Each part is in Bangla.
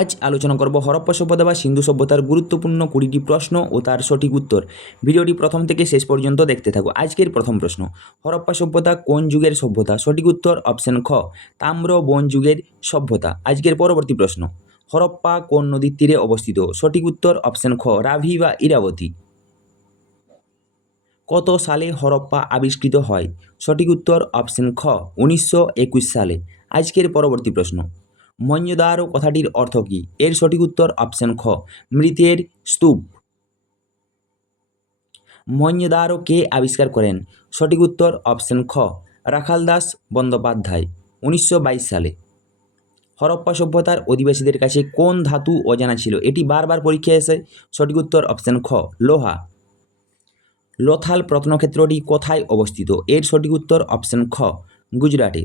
আজ আলোচনা করব হরপ্পা সভ্যতা বা সিন্ধু সভ্যতার গুরুত্বপূর্ণ 20টি প্রশ্ন ও তার সঠিক উত্তর। ভিডিওটি প্রথম থেকে শেষ পর্যন্ত দেখতে থাকো। আজকের প্রথম প্রশ্ন, হরপ্পা সভ্যতা কোন যুগের সভ্যতা? সঠিক উত্তর অপশন খ, তাম্র বন যুগের সভ্যতা। আজকের পরবর্তী প্রশ্ন, হরপ্পা কোন নদীর তীরে অবস্থিত? সঠিক উত্তর অপশন খ, রাভি বা ইরাবতী। কত সালে হরপ্পা আবিষ্কৃত হয়? সঠিক উত্তর অপশন খ, 1921 সালে। আজকের পরবর্তী প্রশ্ন, মহেঞ্জোদারো কথাটির অর্থ কী? এর সঠিক উত্তর অপশন খ, মৃতের স্তূপ। মহেঞ্জোদারো কে আবিষ্কার করেন? সঠিক উত্তর অপশন খ, রাখালদাস বন্দ্যোপাধ্যায়, 1922 সালে। হরপ্পা সভ্যতার অধিবাসীদের কাছে কোন ধাতু অজানা ছিল? এটি বারবার পরীক্ষায় এসে। সঠিক উত্তর অপশন খ, লোহা। লোথাল প্রত্নক্ষেত্রটি কোথায় অবস্থিত? এর সঠিক উত্তর অপশন খ, গুজরাটে।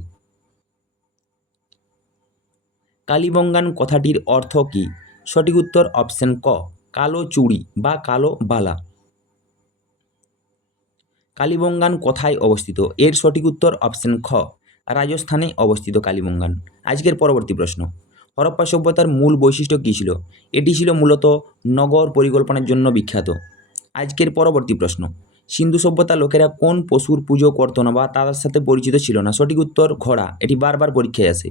কালিবঙ্গান কথাটির অর্থ কী? সঠিক উত্তর অপশন ক, কালো চুড়ি বা কালো বালা। কালিবঙ্গান কোথায় অবস্থিত? এর সঠিক উত্তর অপশন খ, রাজস্থানে অবস্থিত কালিবঙ্গান। আজকের পরবর্তী প্রশ্ন, হরপ্পা সভ্যতার মূল বৈশিষ্ট্য কী ছিল? এটি ছিল মূলত নগর পরিকল্পনার জন্য বিখ্যাত। আজকের পরবর্তী প্রশ্ন, সিন্ধু সভ্যতার লোকেরা কোন পশুর পুজো করত না বা তাদের সাথে পরিচিত ছিল না? সঠিক উত্তর ঘোড়া। এটি বারবার পরীক্ষায় আসে।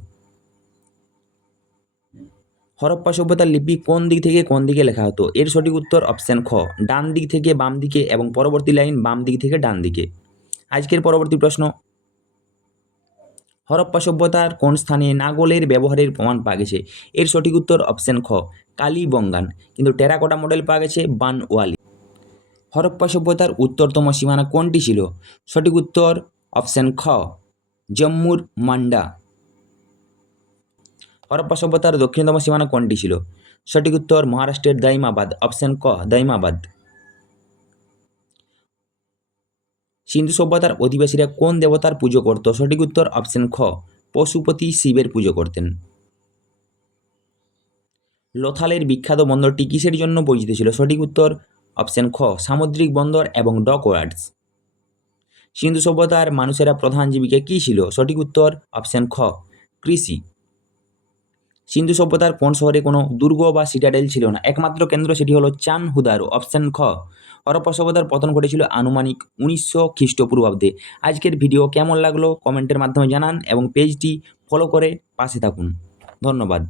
হরপ্পা সভ্যতার লিপি কোন দিক থেকে কোন দিকে লেখা হতো? এর সঠিক উত্তর অপশন খ, ডান দিক থেকে বাম দিকে এবং পরবর্তী লাইন বাম দিক থেকে ডান দিকে। আজকের পরবর্তী প্রশ্ন, হরপ্পা সভ্যতার কোন স্থানে নাগলের ব্যবহারের প্রমাণ পাওয়া গেছে? এর সঠিক উত্তর অপশন খ, কালীবঙ্গান, কিন্তু টেরাকোটা মডেল পাওয়া গেছে বানওয়ালি। হরপ্পা সভ্যতার উত্তরতম সীমানা কোনটি ছিল? সঠিক উত্তর অপশন খ, জম্মুর মান্ডা। হরপ্পা সভ্যতার দক্ষিণতম সীমানা কোনটি ছিল? সঠিক উত্তর মহারাষ্ট্রের দাইমাবাদ, অপশন ক, দাইমাবাদ। সিন্ধু সভ্যতার অধিবাসীরা কোন দেবতার পুজো করত? সঠিক উত্তর অপশন খ, পশুপতি শিবের পুজো করতেন। লোথালের বিখ্যাত বন্দরটি কিসের জন্য পরিচিত ছিল? সঠিক উত্তর অপশন খ, সামুদ্রিক বন্দর এবং ডক ওয়ার্ডস। সিন্ধু সভ্যতার মানুষেরা প্রধান জীবিকা কী ছিল? সঠিক উত্তর অপশন খ, কৃষি। সিন্ধু সভ্যতার কোন শহরে কোনো দুর্গ বা সিটাডেল ছিল না? একমাত্র কেন্দ্র সেটি হলো চানহুদারো, অপশন খ। হরপ্পা সভ্যতার পতন ঘটেছিল আনুমানিক 1900 খ্রিস্টপূর্বাব্দে। আজকের ভিডিও কেমন লাগলো কমেন্টের মাধ্যমে জানান এবং পেজটি ফলো করে পাশে থাকুন। ধন্যবাদ।